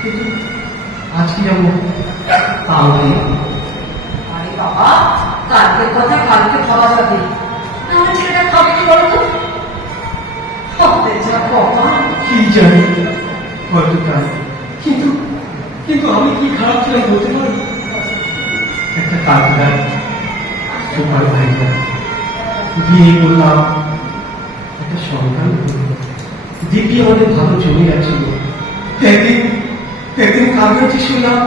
আজকে যাব। তাও আরে বাবা কালকের কথা কালকে ভাবা যাবে। আমার ছেলেটা খাবে কি বলতো? কি জানি হয়তো তাই কিন্তু কিন্তু আমি কি খারাপ ছিলাম বলতে পারি? একটা কাজদার তোমার ভাইটা বিয়ে করলাম একটা সন্তান। দিব্যি আমাদের ভালো জমে যাচ্ছিল একদিন একদিন কাগজে শুনলাম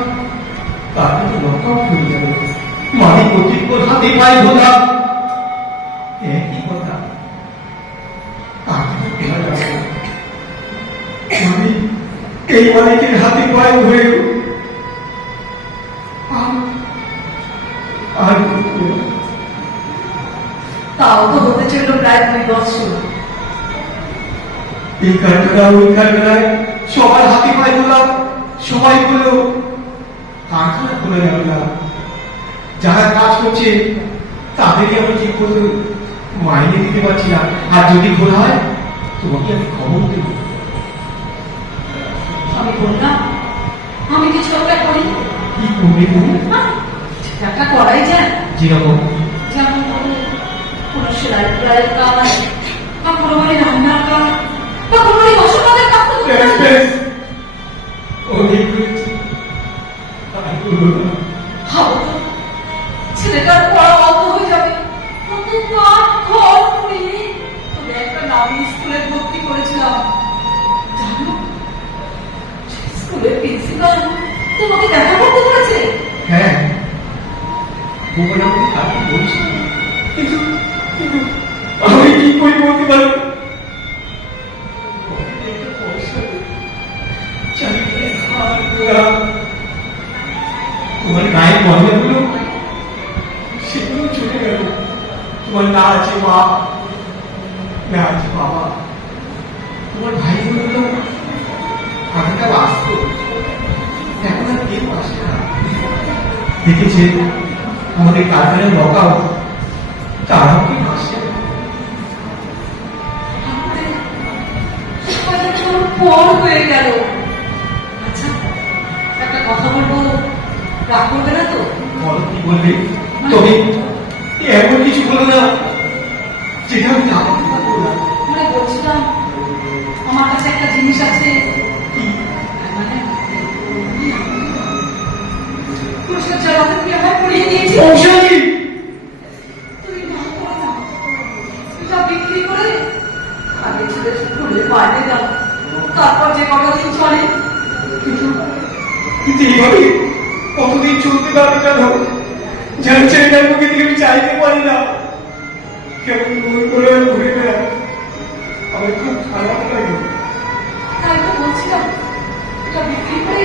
তারপরে লক আউট হয়ে যাবে কর্তৃত্ব হাতে পায়ে ধরা একই কথা। আমি এই মালিকের হাতে পায়ে ধরে আর-। তাও তো হতে চলল প্রায় দুই বছর। এই কারখানা ওই কারখানায় সবার হাতে পায়ে ধরলাম। সবাই বলল কারখানা খুলে যাবে না। যারা কাজ করছে তাদেরই আমি ঠিক মতো মাইনে দিতে পারছি না। আর যদি খোলা হয় তোমাকে আমি খবর দেবো। আমি বললাম আমি কিছু একটা করি? কি করবে তুমি? একটা করাই যায়। যেরকম। যেমন কোনো সেলাই টেলাইয়ের কাজ বাড়ি রান্নার ভাবো তো, ছেলেটার পড়া অল্প হয়ে যাবে। কত কাঠ ঘর পুড়িয়ে তবে একটা নামি স্কুলে ভর্তি করেছিলাম। জানো স্কুলের প্রিন্সিপাল তোমাকে দেখা করতে বলেছে? হ্যাঁ। আমাকে বলছি? কিন্তু কিন্তু আমি কি করে বলতে পারব পকেটে একটা পয়সা নেই। চারিদিকে খাওয়া ঘোরা। তোমার গায়ে ময়লাগুলো সেগুলো চলে গেল। তোমার না আছে মা, না আছে বাবা। তোমার ভাই বলল আগেকাল আসতো এখন আর কেউ আসে না। দেখেছে, আমাদের কারখানার লকাও তারাও কি আসে। পর হয়ে গেল। আচ্ছা একটা কথা বলব? রাগ করবে না তো? বলো কি বলবে তবে এমন কিছু বলো না? যেটা আমি না মানে বলছিলাম আমার কাছে একটা জিনিস আছে। কি? মানে দিয়েছি ঔষধি! তারপর যে কটা দিন চলে। কিন্তু কিন্তু এইভাবে কতদিন চলতে পারবে জানো যার ছেলেটার মুখে দিকে আমি চাইতে পারি না। কেমন মন করে আমি ঘুরে বেড়াই আমার খুব খারাপ লাগে। তাই তো বলছিলাম এটা বিক্রি করে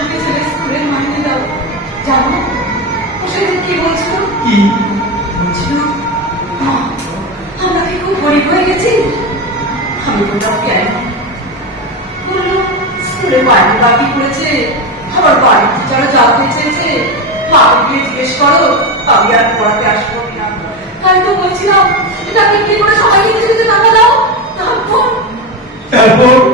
আগে ছেলে স্কুলের মাইনে দাও। জানো ও সেদিন কি বলছিল? কি? বলছিল "মা, আমরা কি খুব গরিব হয়ে গেছি? আমি বললাম কেন বলল স্কুলে বাইরে বাকি করেছে আবার বাড়িতে যারা জানতে চেয়েছে মাকে গিয়ে জিজ্ঞেস করো, আমি আর পড়াতে আসব কিনা। তাই তো বলছিলাম, এটা বিক্রি করে সবাইকে কিছু কিছু টাকা দাও। তারপর? তারপর?